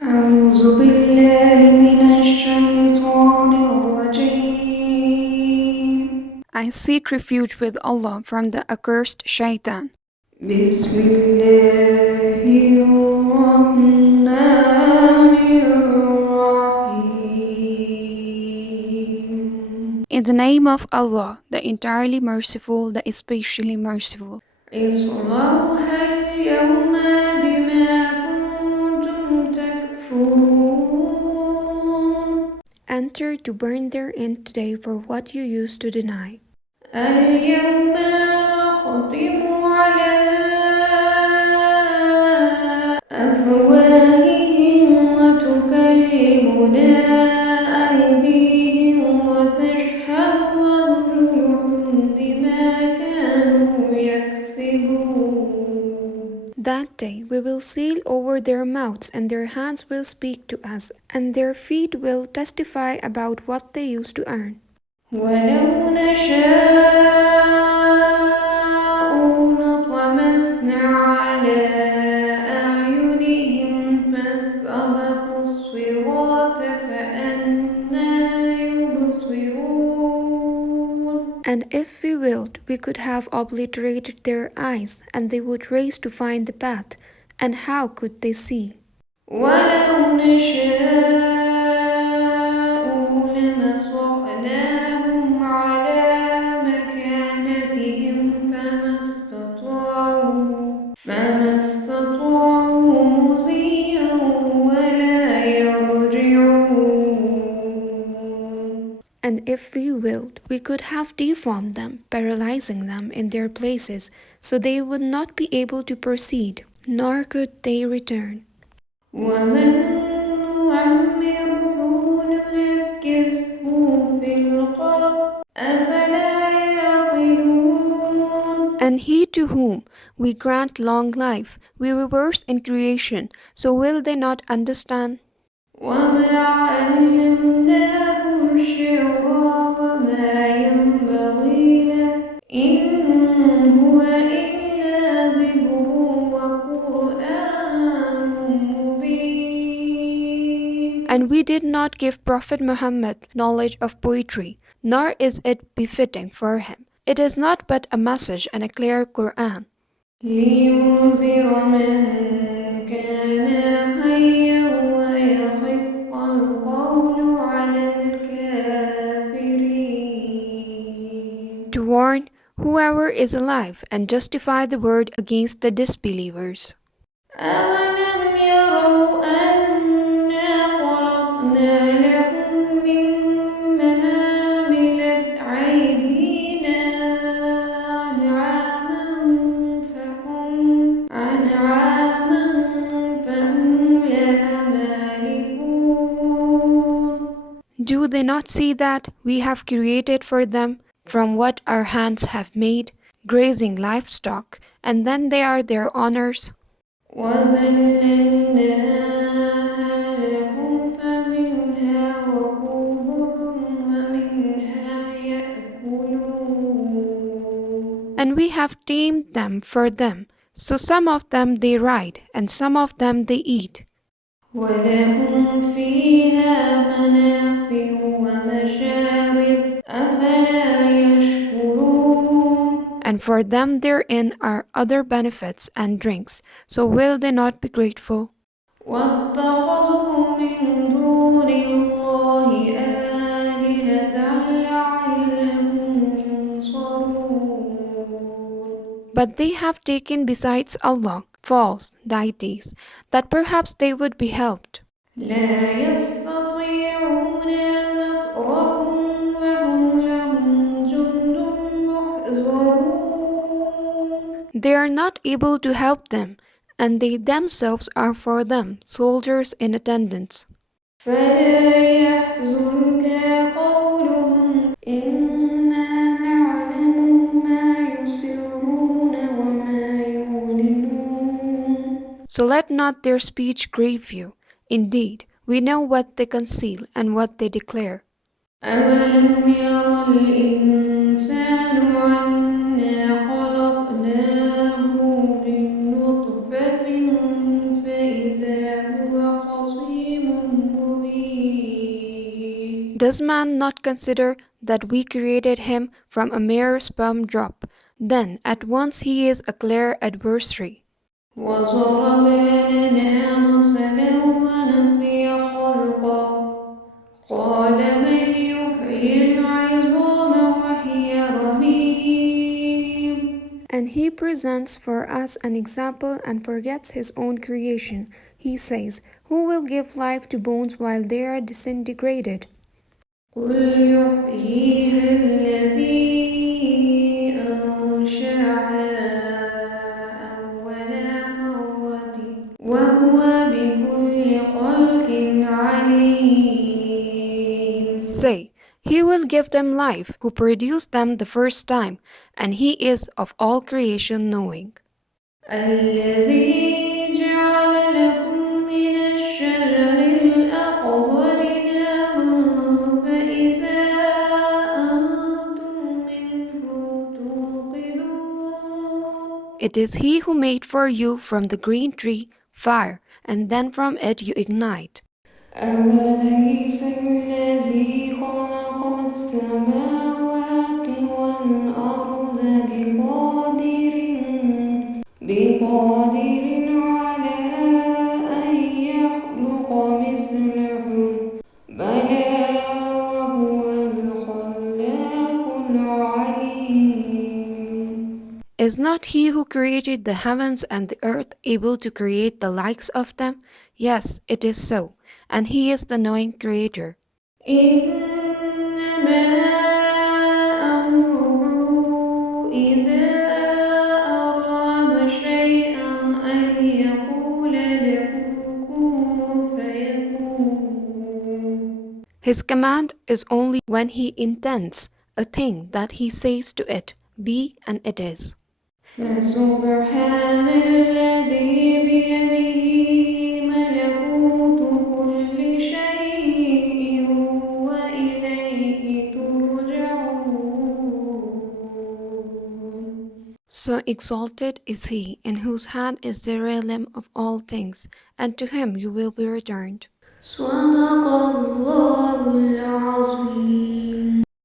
أعوذ بالله من الشيطان الرجيم. I seek refuge with Allah from the accursed shaitan. بسم الله الرحمن الرحيم. In the name of Allah, the entirely merciful, the especially merciful. اصلوها اليوم بما كنتم تكفرون. Enter to burn therein today for what you used to deny. اليوم نختم على أفواههم وتكلمنا أيديهم وتشهد أرجلهم بما كانوا يكسبون. That day we will seal over their mouths, and their hands will speak to us, and their feet will testify about what they used to earn. ولو نشاء لطمسنا على أعينهم فاستبقوا الصراط فأنى يبصرون. And if we willed, we could have obliterated their eyes, and they would race to find the path. And how could they see? ولو نشاء لمسخناهم على مكانتهم فما استطاعوا مضيا ولا يرجعون. And if we willed, we could have deformed them, paralyzing them in their places, so they would not be able to proceed, nor could they return. ومن نعمره ننكسه في الخلق أفلا يعقلون. And he to whom we grant long life, we reverse in creation, so will they not understand? وما علمناه الشعر وما ينبغي له إن هو إلا ذكر وقرآن مبين. And we did not give Prophet Muhammad knowledge of poetry, nor is it befitting for him. It is not but a message and a clear Quran. لينذر من كان حيا ويحق القول على الكافرين. To warn whoever is alive and justify the word against the disbelievers. أولم يروا أنا خلقنا لهم مما عملت أيدينا أنعاما فهم لها مالكون. Do they not see that we have created for them from what our hands have made, grazing livestock, and then they are their owners? وَذَلَّلْنَاهَا لَهُمْ فَمِنْهَا رَكُوبُهُمْ وَمِنْهَا يَأْكُلُونَ. And we have tamed them for them, so some of them they ride, and some of them they eat. وَلَهُمْ فِيهَا مَنَافِعُ وَمَشَارِبُ أَفَلَا يَشْكُرُونَ. And for them therein are other benefits and drinks, so will they not be grateful? وَاتَّخَذُوا مِن دُونِ اللَّهِ آلِهَةً لَعَلَّهُمْ يُنصَرُونَ. But they have taken besides Allah false deities, that perhaps they would be helped. لا يستطيعون نصرهم وهم لهم جند محضرون. They are not able to help them, and they themselves are for them soldiers in attendance. فلا يحزنك قولهم إنا نعلم ما يسرون وما يعلنون. So let not their speech grieve you. Indeed, we know what they conceal and what they declare. أولم ير الإنسان أنا خلقناه من نطفة فإذا هو خصيم Does man not consider that we created him from a mere sperm drop? Then at once he is a clear adversary. وضرب لنا مثلا ونسي خلقه قال من يحيي العظام وهي رميم. And he presents for us an example and forgets his own creation. He says, who will give life to bones while they are disintegrated? قل يحييها الذي أنشأها أول مرة وهو بكل خلق عليم. Say, he will give them life who produced them the first time, and he is of all creation knowing. الذي جعل لكم من الشجر الأخضر نارا فإذا أنتم منه توقدون. It is he who made for you from the green tree fire, and then from it you ignite. أوليس الذي خلق السماوات والأرض بقادر على أن يخلق مثلهم بلى وهو الخلاق العليم. Is not he who created the heavens and the earth able to create the likes of them? Yes, it is so, and he is the knowing creator. إنما أمره إذا أراد شيئا أن يقول له كن فيكون. His command is only when he intends a thing that he says to it, be, and it is. فسبحان الذي بيده ملكوت كل شيء وإليه ترجعون. So exalted is he in whose hand is the realm of all things, and to him you will be returned. صدق الله العظيم.